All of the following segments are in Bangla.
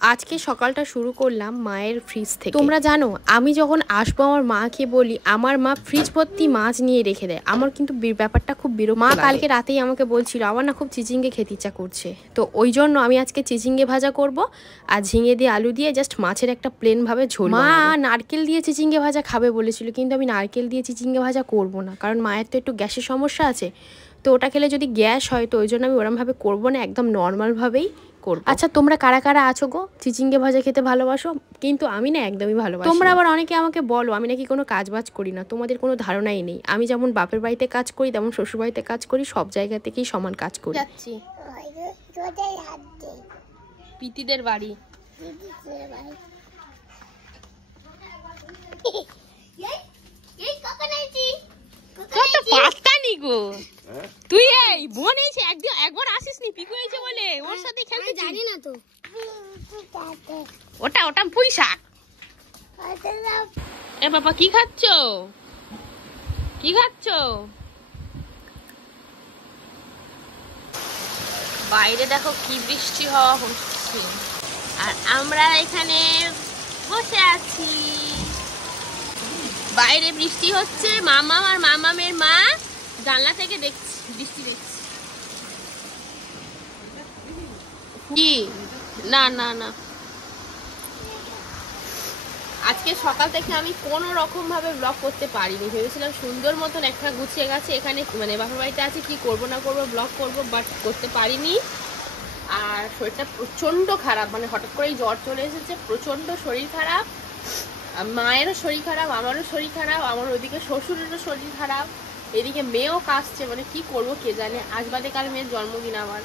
আজকে সকালটা শুরু করলাম মায়ের ফ্রিজ থেকে। তোমরা জানো আমি যখন আসবো আমার মাকে বলি, আমার মা ফ্রিজ ভর্তি মাছ নিয়ে রেখে দেয়। আমার কিন্তু ব্যাপারটা খুব বিরক্ত। মা কালকে রাতেই আমাকে বলছিল আমার না খুব চিচিঙ্গে খেতে ইচ্ছা করছে, তো ওই জন্য আমি আজকে চিচিঙ্গে ভাজা করব আর ঝিঙে দিয়ে আলু দিয়ে জাস্ট মাছের একটা প্লেন ভাবে ঝোল। মা নারকেল দিয়ে চিচিঙ্গে ভাজা খাবে বলেছিল, কিন্তু আমি নারকেল দিয়ে চিচিঙ্গে ভাজা করব না, কারণ মায়ের তো একটু গ্যাসের সমস্যা আছে, তো ওটা খেলে যদি গ্যাস হয়, তো ওই জন্য আমি ওরমভাবে করবো না, একদম নর্মালভাবেই করবো। আচ্ছা তোমরা কারা কারা আছো গো চিচিঙ্গে ভাজা খেতে ভালোবাসো? কিন্তু আমি না একদমই ভালোবাসি। তোমরা আবার অনেকে আমাকে বলো আমি নাকি কোনো কাজ বাজ করি না, তোমাদের কোনো ধারণাই নেই। আমি যেমন বাপের বাড়িতে কাজ করি, তেমন শ্বশুর বাড়িতে কাজ করি, সব জায়গা থেকেই সমান কাজ করি। যাচ্ছি পিতিদের বাড়ি। কত পাত্তা নি গো তুই, এই বোন এসে একবার আসিস নি, পিকু এসে বলে ওর সাথে খেলতে জানি না তো। ওটা পুঁই শাক। এ বাবা কি খাচ্ছো? কি খাচ্ছো? বাইরে দেখো কি বৃষ্টি হওয়া হচ্ছে, আর আমরা এখানে বসে আছি। বাইরে বৃষ্টি হচ্ছে, মামা আর মামামের মা জানলা থেকে দেখছি বৃষ্টি দেখছি। কি না না না, আজকে সকাল থেকে আমি কোনো রকম ভাবে ব্লগ করতে পারিনি। ভেবেছিলাম সুন্দর মতন একটা গুছিয়ে গেছে, এখানে মানে বাপের বাড়িতে আছে, কি করব না করব ব্লগ করব, বাট করতে পারিনি। আর শরীরটা প্রচন্ড খারাপ, মানে হঠাৎ করেই জ্বর চলে এসেছে, প্রচন্ড শরীর খারাপ। মায়েরও শরীর খারাপ, আমারও শরীর খারাপ, আমার ওইদিকে শ্বশুরেরও শরীর খারাপ, এদিকে মেয়েও কাশছে, মানে কি করব কে জানে। আজ বাদে কাল মেয়ের জন্মদিন আমার।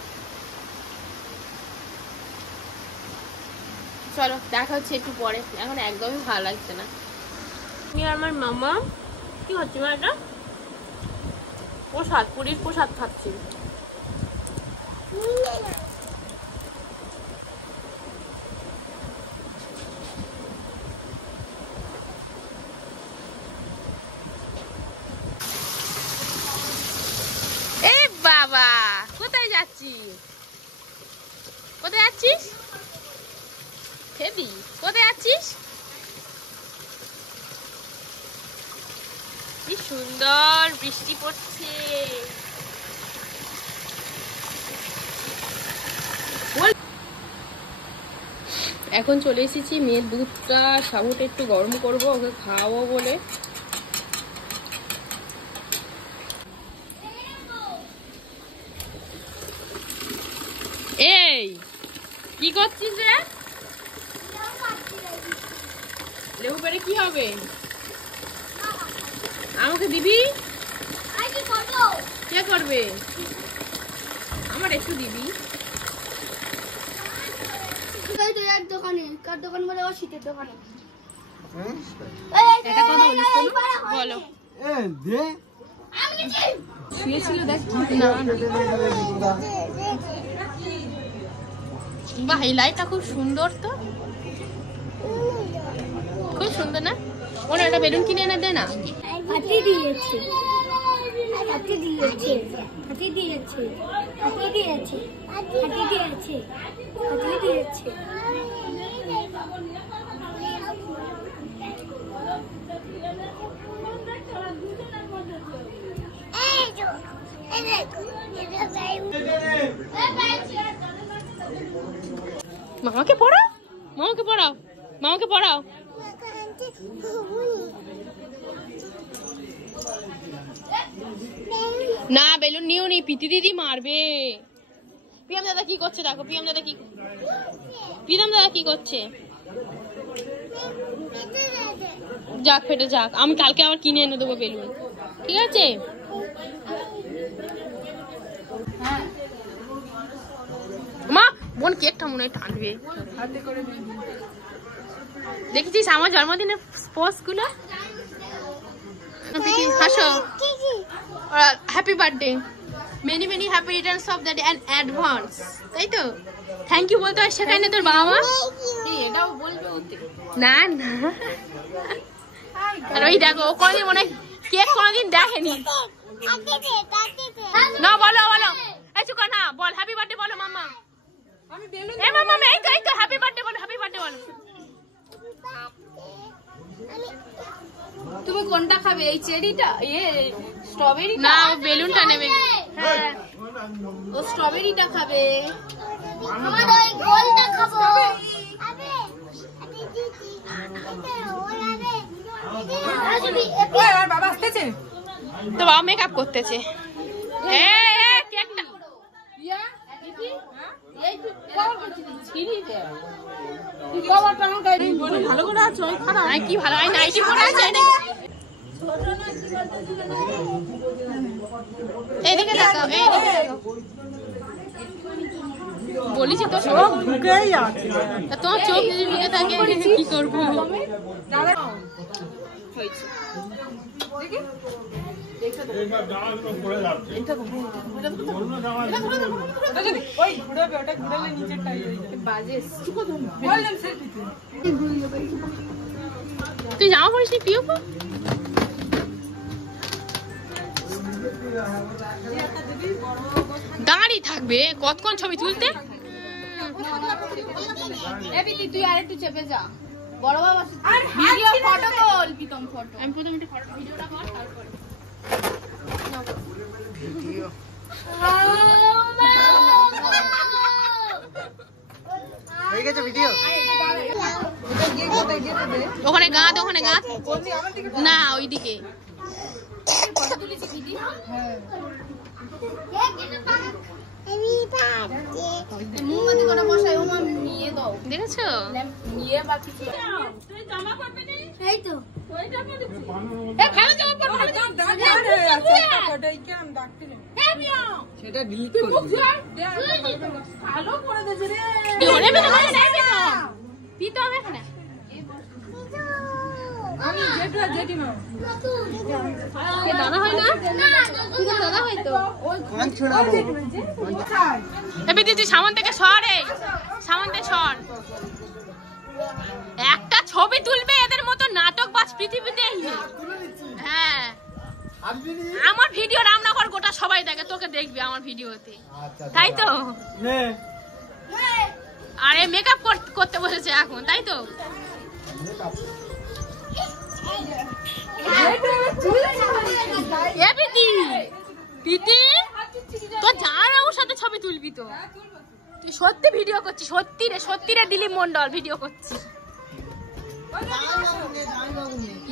চলো দেখা হচ্ছে একটু পরে, এখন একদমই ভালো লাগছে না। আমি আর আমার মামা কি হচ্ছে মা, এটা প্রসাদ, পুরীর প্রসাদ খাচ্ছি। এ বাবা কোথায় যাচ্ছিস? কোথায় যাচ্ছিস? ফেবি কোথায় যাচ্ছিস? কি সুন্দর বৃষ্টি পড়ছে। এখন চলে এসেছি মেয়ের দুধটা সাবুটা একটু গরম করবো, ওকে খাওয়াবো বলে। এই কি করছিস রে? লেবু পেড়ে কি হবে? আমাকে দিবি? কে করবে? আমার একটু দিবি। বলো শুয়েছিল দেখ। বাহ এই লাইটটা খুব সুন্দর, তো খুব সুন্দর না? ওরা একটা বেলুন কিনে এনে দে না। হাতি দিয়েছে, হাতি দিয়েছে, হাতি দিয়েছে, হাতি দিয়েছে, হাতি দিয়েছে, হাতি দিয়েছে। মামাকে পড়াও, মামাকে পড়াও, মামাকে পড়াও। না বেলুন নিও নি, পিতি দিদি মারবে। পিয়াম দাদা কি করছে দেখো, পিয়াম দাদা কি করছে। যাক ফেটে যাক, আমি কালকে আবার কিনে এনে দেবো বেলুন, ঠিক আছে? মা বোন কেকটা মনে হয় টানবে। দেখেছিস আমার জন্মদিনের পোস্ট গুলো? হাসো, happy birthday, many many happy returns of the day and advance, তাই তো? থ্যাংক ইউ বলতে হয় সেখানে তোর বাবা মা। এটাও বলবে না না। আর ওই দেখো ও কোনদিন মনে কেক কোনদিন দেখেনি না। বলো বলো, এই চুকা না বল, হ্যাপি বার্থডে বলো মাম্মা। আমি বেলুন, এ মাম্মা এই তো হ্যাপি বার্থডে বলো। তুমি কোনটা খাবে, এই চেরিটা স্ট্রবেরি? না, ও বেলুনটা নেবে। হ্যাঁ, ও স্ট্রবেরিটা খাবে। আমার ওই গোলটা খাবো। আর বাবা আসতেছে তো, বাবা মেকআপ করতেছে। কেকটা ভালো করে আছো? কি ভালো হয়, নাইটি পরে আছে। এইদিকে দেখাও, এইদিকে দেখাও। বলেছি তো সব ঢুকেই আছে। তোমার চোখ যদি ঢুকে থাকে কি করবো? তুই জামা পরিস নি প্রিয়? দাঁড়িয়ে থাকবে কতক্ষণ ছবি তুলতে? তুই আর একটু চেপে যা। বড় বাবা ভিডিও ফটো তোল, প্রীতম ফটো। আমি প্রথমে একটা ফটো ভিডিওটা কর, তারপরে হয়ে গেছে ভিডিও। ওখানে গাঁত, ওখানে গাঁত না, ওইদিকে। মোমবাতি করে বসাই, ও মা নিয়ে দাও। দেখেছো? নিয়ে বাকি এই তো ভালো জামা পর, ভালো জামা সেটা ডিলিট করবি। ভালো করে দেছে রে। প্রীতম এখানে আমি জেঠিমা দাদা হয় না? দাদা হয় তো। কোন ছড়াবো? তুই সামন থেকে সর, সামন থেকে সর। একটা ছবি তুলবে, এদের মতো নাটকবাজ পৃথিবীতে নেই। হ্যাঁ, আমার ভিডিও রামনগর গোটা সবাই দেখে, তোকে দেখবি আমার ভিডিওতে, তাই তো? আরে মেকআপ করতে বসেছে এখন, তাই তো? প্রীতি, তোর জামাইবাবুর সাথে ছবি তুলবি তো? তুই সত্যি ভিডিও করছিস? সত্যি রে, সত্যি রে দিলীপ মন্ডল ভিডিও করছিস?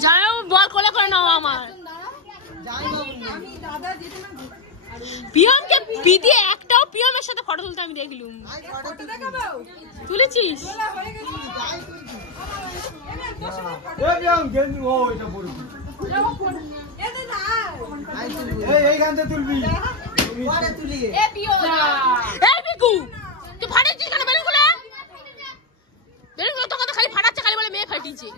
জামাইবাবু বল কোলে করে নাও আমার। পিয়মকে বিধি একটাও পিয়মের সাথে ফটো তুলতে আমি দেখলুম। তুলেছিস? এইখানটা তুলবি। তুই ফাটাচ্ছিস কেন বেলুনগুলো? বেলুনগুলো তোকে তো খালি ফাটাচ্ছে, খালি বলে মেয়ে ফাটিয়েছে।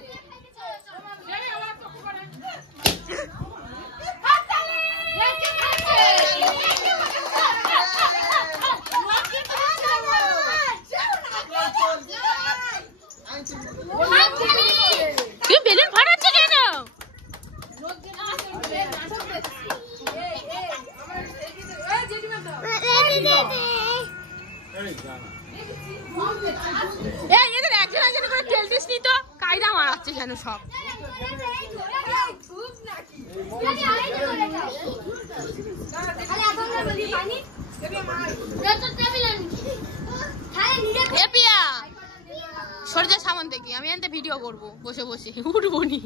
তুই বেলুন ফাটাচ্ছে কেন? এদের একজন একজন করে তেল দিস নি তো, কায়দা মারাচ্ছে কেন সব? সরে যা সামন থেকে, আমি এনতে ভিডিও করবো বসে বসে, উঠবো নি।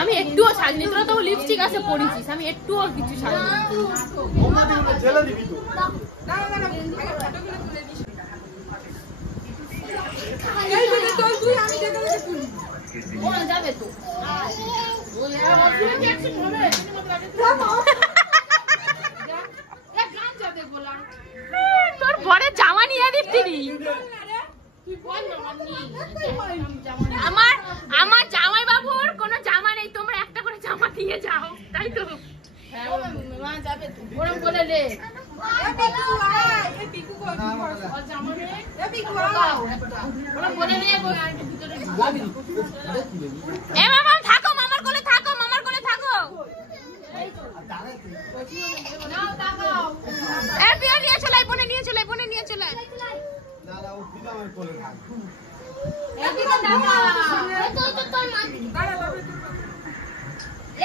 আমি একটুও সাজিনি, তোরা তো লিপস্টিক আছে পরেছিস, আমি একটুও কিছু সাজিনি। যাবে তো তোর বড় জামা নিয়ে দিচ্ছি। আমার জামাই বাবুর কোনো জামা নেই, তোমরা একটা করে জামা দিয়ে যাও, তাই তো? যাবে তো ওরম বলে রে। এ মামা থাকো, মামার কোলে থাকো, মামার কোলে থাকো। এ বিয়ে নিয়ে চলে, বোনে নিয়ে চলে, বোনে নিয়ে চলে। এদিকে দেখা তো তোর মা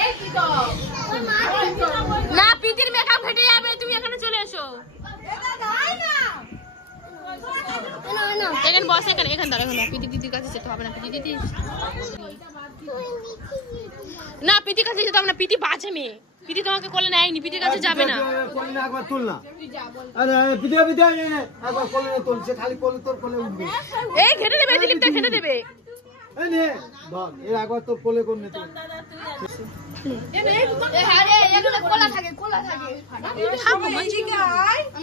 এই কি তো তোর মা না প্রীতির মেকআপ ফেটে যাবে, তুমি এখানে চলে এসো। এটা দাই না না না এখানে বস, এখানে দাঁড়া, এখানে প্রীতি দিদির কাছে যেতে হবে না। প্রীতি দিদি না, প্রীতির কাছে যেতে হবে না, প্রীতি বাজে মেয়ে, প্রীতি তোমাকে কোলে নেয়নি, প্রীতির কাছে যাবে না। কোলে না একবার তুল না। আরে বিদে বিদে একবার কোলে না তুল, সে খালি কোলে তোর কোলে উঠবে। এই ঘেটে দেবে, দিলীপটা ঘেটে দেবে। এই নে ধর, এর একবার তোর কোলে কোলে তুল। আরে এগুলো কোলা থাকে খাবো মাঝি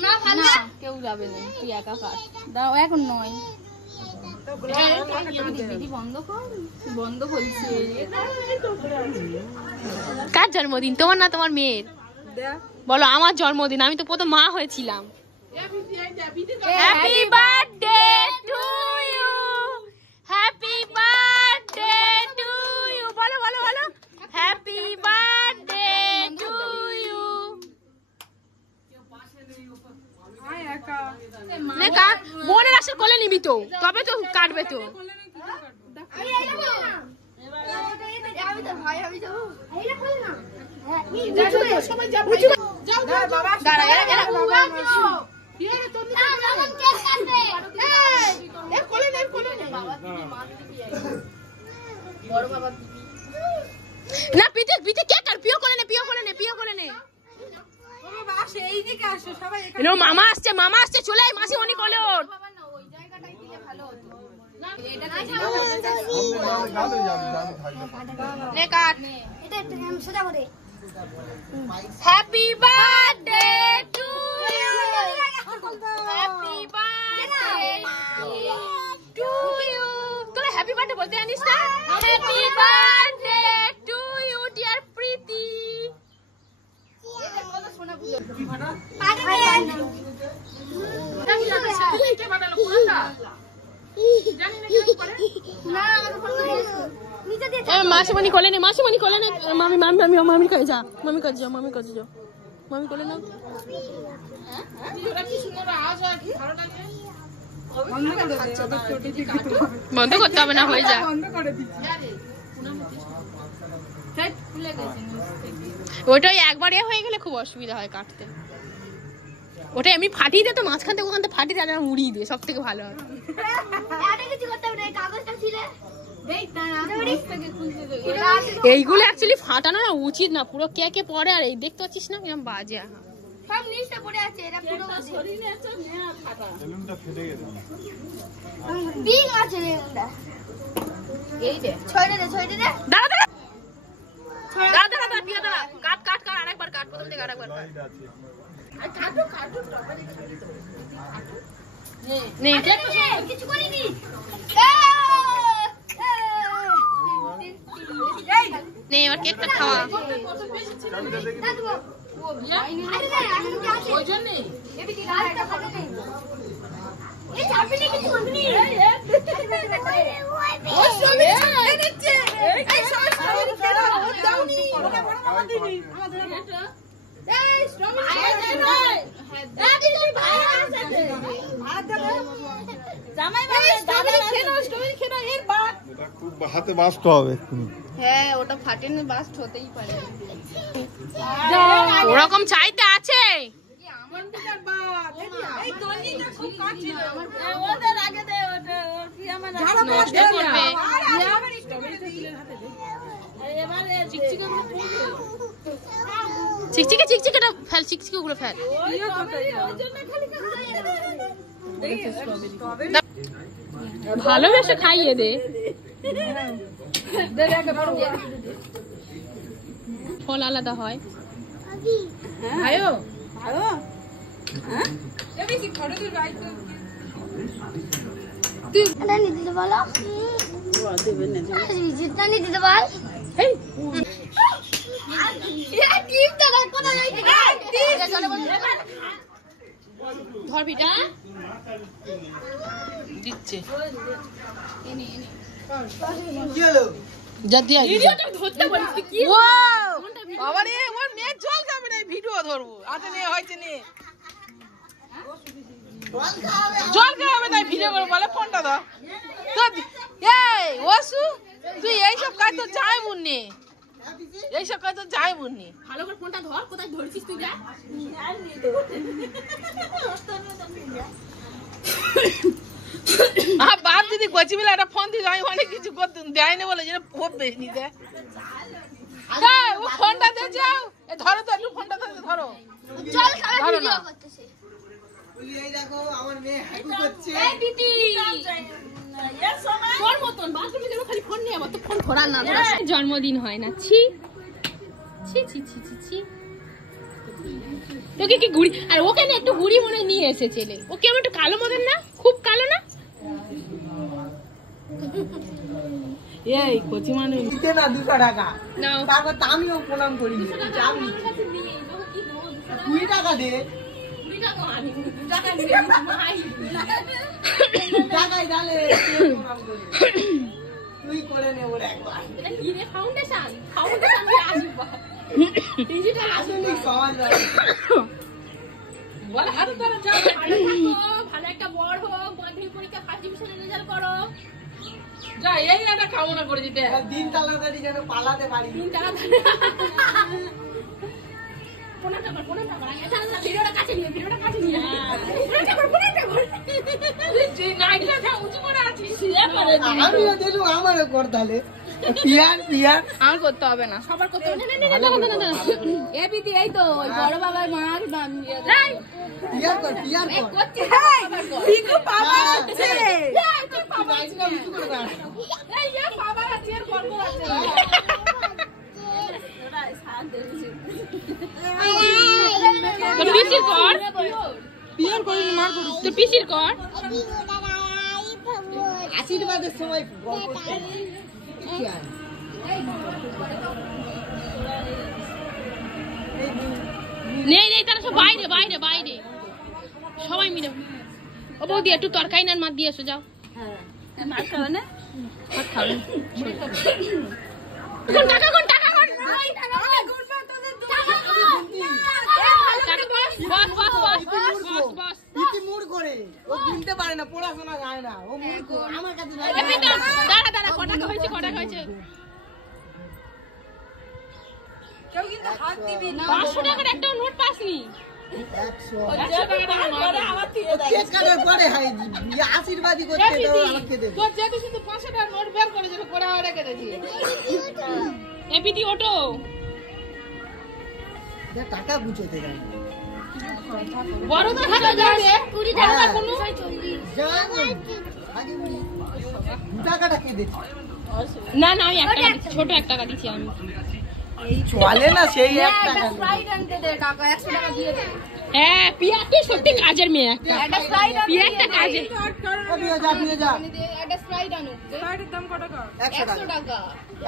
না ভালো না কেউ যাবে না, তুই একা কাট দাও, এখন নয় দিদি বন্ধ কর, বন্ধ করছে। কার জন্মদিন, তোমার না তোমার মেয়ের? বলো আমার জন্মদিন, আমি তো প্রথম মা হয়েছিলাম। Happy birthday to you, happy birthday to you, বলো বলো বলো, হ্যাপি বার্থডে টু ইউ। নে কাট, বোনের আসে কোলে নিবি তো, তবে তো কাটবে তো। আমি তো ভাই আমি তো এইটা বল না সবাই যা দাঁড়া, এরা না যখন কেক কাটবে এ কোলে নেই, কোলে নেই বাবা দিদি মা দিদি বড় বাবা দিদি না, পিতে পিতে কে কাট, পিও কোলে নে, পিও কোলে নে, পিও কোলে নে। নো, মামা আসছে, চলে আয়, মাসি অনি কোলে ওঠ। বাবা না ওই জায়গাটাই দিলে ভালো হতো না, এটা নে কাট। এটা একটু সোজা করে happy birthday to you, happy birthday to you. তোরা হ্যাপি বার্থডে বলতে জানিস না? Happy birthday to you dear Preeti. মাসিমণি কোলে নে, মাসিমণি কোলে নে, মামি মামি মামি মামি কাছে যা, মামি কাছে যা, মামি কাছে যা, মামি কোলে না। বন্ধ করতে হবে না, হয়ে যা। ওটাই একবারে হয়ে গেলে খুব অসুবিধা হয় কাটতে। ওটা এমনি ফাটিয়ে দে তো, মাঝখান থেকে ওখান থেকে ফাটিয়ে দেয়, উড়িয়ে দিয়ে সব থেকে ভালো হয়। কিছু করতে হবে না কাগজটা ছিলে এইগুলো অ্যাকচুয়ালি ফাটানো না উচিত না, পুরো কে কে পরে, আর এই দেখতে পাচ্ছিস না কেমন বাজে। সব নিচে পড়ে আছে এটা পুরো বিং আছে রে এটা এই দে ছয়টা দে দাঁড়া দাঁড়া দাঁড়া দাঁড়া দাঁড়া, পিয়া দাঁড়া, কাট কাট কাট, আরেকবার কাট, প্রথম থেকে আরেকবার কাট। নে কিছু করিনি নে, এবার কেকটা খাওয়া। ওই জন্যই হাতে বাঁচতে হবে। হ্যাঁ ওটা ফাটেনি, বাস্ট হতেই পারে। ওরকম চাইতে আছে। নষ্ট করবে। চিকচিকে চিকচিকেটা ফেল, চিকচিকে গুলো ফেল। ভালোবেসে খাইয়ে দে। ফল আলাদা হয়। দিতে বলো জিতটা নিয়ে দিতে বল ধর বিটা দিচ্ছে। ভিডিও ধরবো জল খাওয়াবে তাই ভিডিও করে বলে ফোনটা দাও তো। এই ওসু তুই এইসব কাজ তো চাই মুন্নি, এইসব কাজ তো চাই মুন্নি। ভালো করে ফোনটা ধর, কোথায় ধরছিস তুই যা। বাপ যদি কচি মিলে একটা ফোন দিত আমি অনেক কিছু করতাম, দেয়নি বলে যেন ফোন বেশি দেয়। ও ফোনটা দিয়ে যাও, ধরো তো একটু ফোনটা ধরো। চল খারাপ ভিডিও করতেছে। এই দেখো আমার মেয়ে হাগু করছে। এই দিদি তোর মতন বাথরুমে যেন খালি ফোন নিয়ে আমার তো ফোন ধরার না ধরা। জন্মদিন হয় না, ছি ছি ছি ছি ছি ছি। তোকে কি গুড়ি, আর ওকে না একটু গুড়ি মনে নিয়ে এসে ছেলে, ও কেমন একটু কালো মতন না, খুব কালো না। এই কচি মানুষ দিতে না 200 টাকা, নাও তারপর তো আমিও প্রণাম করি। 20 টাকা দে, টাকাই ডালে প্রণাম করি। তুই করে নে ওর একবার। ফাউন্ডেশন ফাউন্ডেশন দিয়ে আসবা ডিজিটাল আসলে সমাজ বলে হাতে ধরে যাও। ভালো থাকো, ভালো একটা বড় হোক, মাধ্যমিক পরীক্ষা ফার্স্ট ডিভিশনে রেজাল্ট করো। যা এই একটা কামনা করে দিতে। দিন তাড়াতাড়ি যেন পালাতে পারি। ভিডিওটা কাছে নিয়ে আমিও দিলু আমারও কর তাহলে। পিয়ার পিয়ার আমার করতে হবে না, সবার করতে হবে না। এ বিধি এই তো ওই বড় বাবার মার পিয়ার কর পিয়ার কর। করছে বাবা আছে বাবার আছে এর গল্প আছে। তোর পিসির কর, পিয়ার করে মার কর। তোর পিসির কর। আশীর্বাদের সময় গল্প করতে। নেই নেই তারা সব বাইরে বাইরে বাইরে সবাই মিলে। ও বৌদি একটু তরকারি নান মাছ দিয়ে এসো যাও। মাছ খাবে না, মাছ খাবে কোন টাকা কোন টাকা কোন ইতি মুড় করে ও কিনতে পারে না, পড়াশোনা যায় না, ও মুড় করে আমার কাছে নাই। দাঁড়া দাঁড়া ক টাকা হয়েছে ক টাকা হয়েছে। 500 টাকার একটা নোট পাসনি। 100 আশীর্বাদী করতে দাও আমাকে দে। তোর যেহেতু কিন্তু 500 টাকা নোট বের করেছিল, করে রেখে দিয়েছি। এপিটি অটো টাকা বুঝতে যাই বড় তো টাকা যাবে 20 টাকা কোনো টাকাটা কে দিচ্ছে? না না আমি 1 টাকা দিচ্ছি, ছোট 1 টাকা দিচ্ছি আমি। চলে না সেই 1 টাকা। স্প্রাইট আনতে দে কাকা, 100 টাকা দিয়ে দে। হ্যাঁ পিয়া তুই সত্যি কাজের মেয়ে একটা। একটা স্প্রাইট আনতে পিয়া একটা কাজের। নিয়ে যা নিয়ে যা। একটা স্প্রাইট আনো। 100 100 টাকা।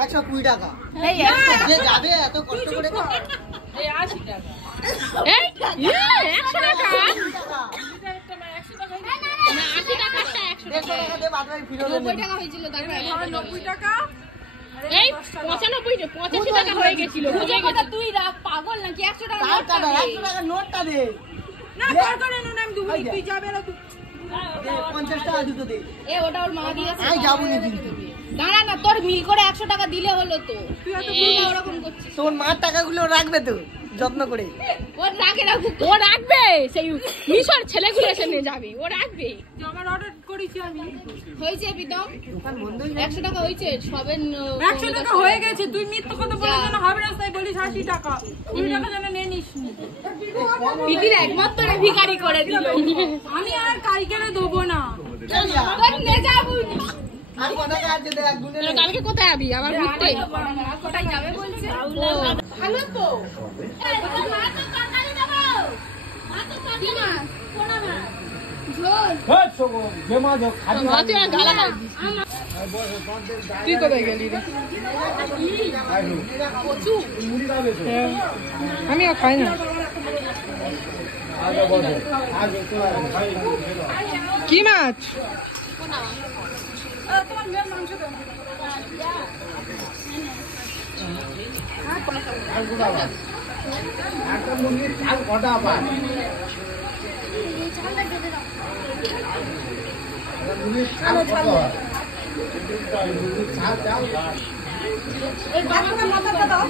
120 টাকা। এই যে যাবে এত কষ্ট করে এই 80 টাকা। এই 100 টাকা না 80 টাকাটা 100 টাকা। 100 টাকা দিয়ে বাদবাকি ফিরত 90 টাকা হয়েছিল তারপরে 90 টাকা এই 85 টাকা হয়ে গেছিল, বুঝে গেছি। তুই রাখ পাগল নাকি 100 টাকা নোট টাকা টাকা 100 টাকা নোটটা দে। না দরকার নেই, আমি দুই তুই যাবে না তুই। দে 50 টাকা দুটো দে। এ ওটা ওর মা দিয়েছে। আমি যাবো না কিন্তু। দাঁড়া না, তোর মিল করে 100 টাকা দিলে হলো তো। তুই ওরকম করছিস। তোর মার টাকাগুলো রাখবে তো যত্ন করে। ওর রাখে রাখুক। ও রাখবে, সেই মিশর ছেলেগুলো এসে নিয়ে যাবে, ও রাখবে। আমার অর্ডার করেছি আমি। হয়েছে বিদম দোকান বন্ধই 100 টাকা হয়েছে সবে 100 টাকা হয়ে গেছে, তুই মিথ্যা কথা বলার জন্য হবে না, তাই বলিস 80 টাকা। 20 টাকা যেন নিয়ে নিস। বিদির একমাত্র ভিখারি করে দিল। আমি আর কালকেরে দেবো না। তোর নে যাবো। আর কত টাকা আছে দে, এক গুনে নে। কালকে কোথায় যাবি আবার ঘুরতে? কোথায় যাবে বলছে? ভালো তো কি মাছ? কোনা মাছ? ঝোল। তুই আর গালা খাবি। তুই কোথায় গেলি রে? আমিও খাই না। কি মাছ? মাথাটা দাও